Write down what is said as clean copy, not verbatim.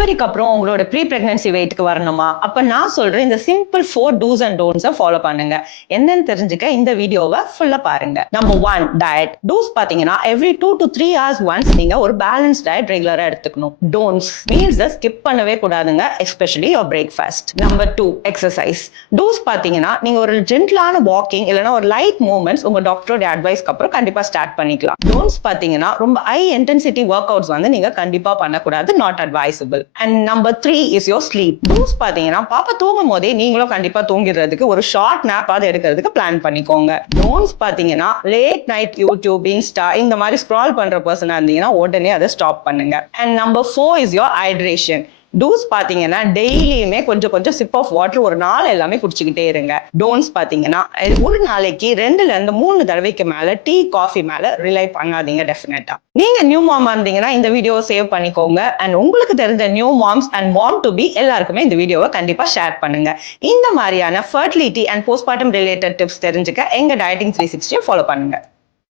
டெலிவரிக்கு அப்புறம் உங்களோட ப்ரீ பிரெக்னன்சி வெயிட்க்கு வரணுமா? அப்ப நான் சொல்றேன் இந்த சிம்பிள் 4 டூஸ் அண்ட் டோன்ட்ஸை ஃபாலோ பண்ணுங்க. என்னன்னு தெரிஞ்சுக்க இந்த வீடியோவை ஃபுல்லா பாருங்க. Number 1 diet. டூஸ் பாத்தீங்கன்னா எவ்ரி 2 to 3 hours ஒன்ஸ் நீங்க ஒரு பேலன்ஸ் டயட் ரெகுலரா எடுத்துக்கணும். டோன்ட்ஸ் மீல்ஸை ஸ்கிப் பண்ணவே கூடாதுங்க, especially your breakfast. Number 2 exercise. Dos பாத்தீங்கன்னா நீங்க ஒரு ஜென்டிலான வாக்கிங் இல்லைன்னா ஒரு லைட் மூவ்மெண்ட்ஸ் உங்க டாக்டரோட அட்வைஸ்க்கு அப்புறம் கண்டிப்பா ஸ்டார்ட் பண்ணிக்கலாம். டோன்ட்ஸ் பாத்தீங்கன்னா ரொம்ப ஹை இன்டென்சிட்டி ஒர்க் அவுட்ஸ் வந்து நீங்க கண்டிப்பா பண்ணக்கூடாது, not advisable. And number 3 is your sleep. Dos பாத்தீங்கன்னா பாப்பா தூங்கும் போதே நீங்களும் கண்டிப்பா தூங்கிடுறதுக்கு ஒரு ஷார்ட் நேப் ஆவது எடுக்கிறதுக்கு பிளான் பண்ணிக்கோங்க. டோன்ட்ஸ் பாத்தீங்கன்னா லேட் நைட் யூடியூப், இன்ஸ்டா இந்த மாதிரி ஸ்க்ரால் பண்ற பர்சனா இருந்தீங்கன்னா உடனே அதை ஸ்டாப் பண்ணுங்க. And number 4 is your hydration. Dos பாத்தீங்கன்னா டெய்லியுமே கொஞ்சம் கொஞ்சம் சிப் ஆஃப் வாட்டர் ஒரு நாள் எல்லாமே குடிச்சுக்கிட்டே இருங்க. டோன்ட்ஸ் பாத்தீங்கன்னா ஒரு நாளைக்கு 2 ல இருந்து 3 தடவைக்கு மேல டீ காஃபி மேல ரிலை பண்ணாதீங்க. டெஃபினட்டா நீங்க நியூ மாமா இருந்தீங்கன்னா இந்த வீடியோவை சேவ் பண்ணிக்கோங்க. அண்ட் உங்களுக்கு தெரிஞ்ச new moms and mom to be எல்லாருக்குமே இந்த வீடியோவை கண்டிப்பா ஷேர் பண்ணுங்க. இந்த மாதிரியான fertility and postmortem related tips தெரிஞ்சுக்க எங்க டயட்டிங் 360 ஃபாலோ பண்ணுங்க.